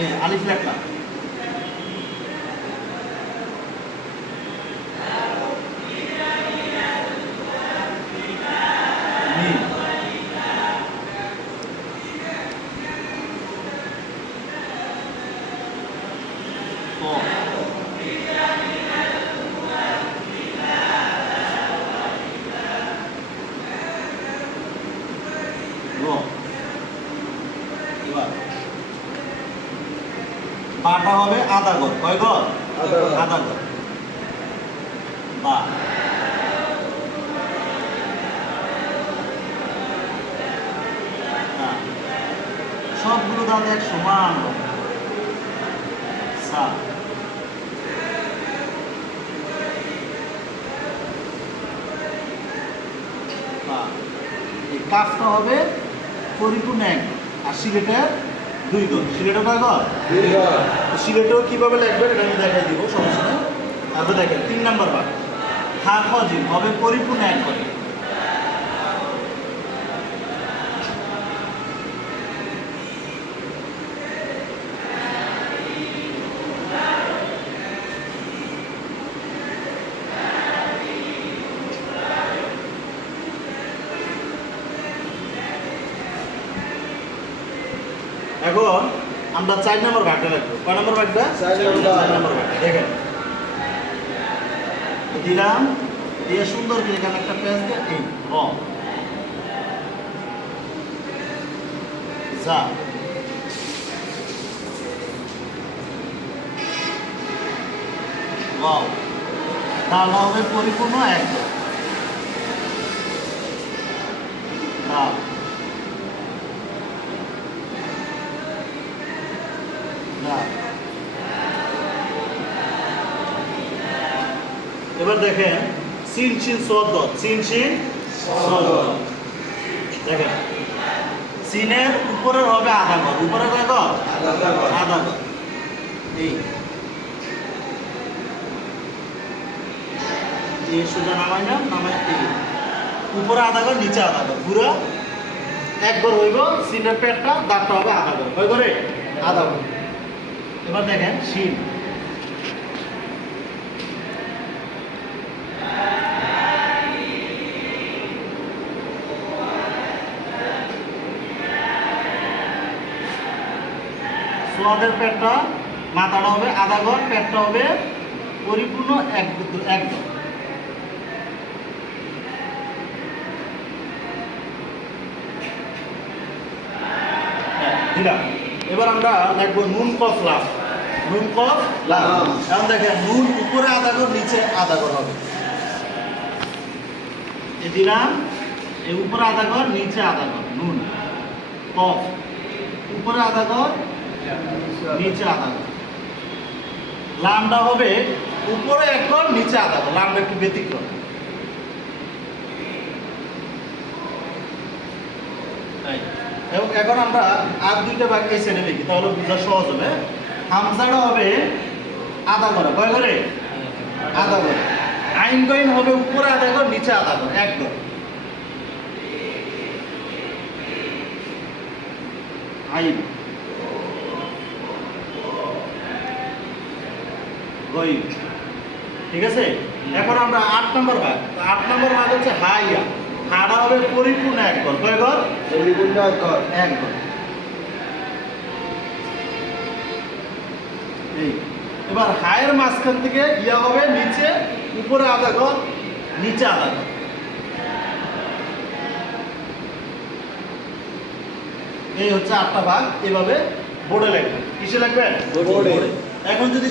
এই আলিফ লিখলাম, মিম, কফ, র। এবার বাটা হবে আধা গর, কয় গর? আধা গর। বা সবগুলো দাঁত এক সমান হবে। সা বা। এই কাফটা হবে পরিপূর্ণ এক, আর সিলেটের দুই গর। সিলেটের কয় গর? সিলেটেও কিভাবে লিখবেন এটা আমি দেখাই দিব, সমস্যা নেই। তারপরে দেখেন 3 নাম্বার বার, হা খ জিম হবে পরিপূর্ণ এক করে। এখন আমরা 4 নম্বর ভাগটা লিখবো। কয় নম্বর ভাগটা? 4 নম্বর ভাগ। দেখেন দিলাম, দিয়ে সুন্দর করে এখানে একটা পেজ দিয়ে এই র যা ওয়াও, ডাল হবে পরিপূর্ণ এক ডাল। এবার দেখেন সিন সিন সদ, সিন সিন সদ। দেখেন সিনের উপরের হবে আধা গর, উপরে কয় গর? আধা গর। এই সোজা নামাই না, নামাই এই উপরে আধা গর, নিচে আধা গর, পুরো এক গর হইব। সিনের পেটটা দাঁতটা হবে আধা গর, কয় করে? আধা গর। এবার দেখেন শিন, সোয়াদের পেটটা মাথাটা হবে আধা গর, পেটটা হবে পরিপূর্ণ এক গর। দিলাম। এবার আমরা লিখবো নুন কফ লাম, নুন কফ লাম। এখন দেখেন নুন উপরে আধা গর, নিচে আধা গর হবে। এই দিলাম, এই উপরে আধা গর, নিচে আধা গর, নুন কফ, উপরে আধা গর, নিচে আধা গর। লামটা হবে উপরে এক গর, নিচে আধা গর, লামটা একটু ব্যতিক্রম। এবং এখন আমরা আর দুইটা ভাগ এই সাইডে লিখি, তাহলে বোঝা সহজ হবে। হামজাটা হবে আধা গর, কয় করে? আধা গর। আইন কইন হবে উপরে আধা গর, নিচে আধা গর, এক গর। আইন গইন, ঠিক আছে। এখন আমরা 8 নম্বর ভাগ, 8 নম্বর ভাগ হচ্ছে হাইয়া। হাড়া হবে পরিপূর্ণ এক গর, কয় গর? পরিপূর্ণ এক গর, এক গর। এই এবার হায়ের মাঝখান থেকে ইয়া হবে নিচে, উপরে আধা গর, নিচে আধা গর। এই হচ্ছে 8টা ভাগ। এভাবে বোর্ডে লিখবেন। কিসে লিখবেন? বোর্ডে। এখন যদি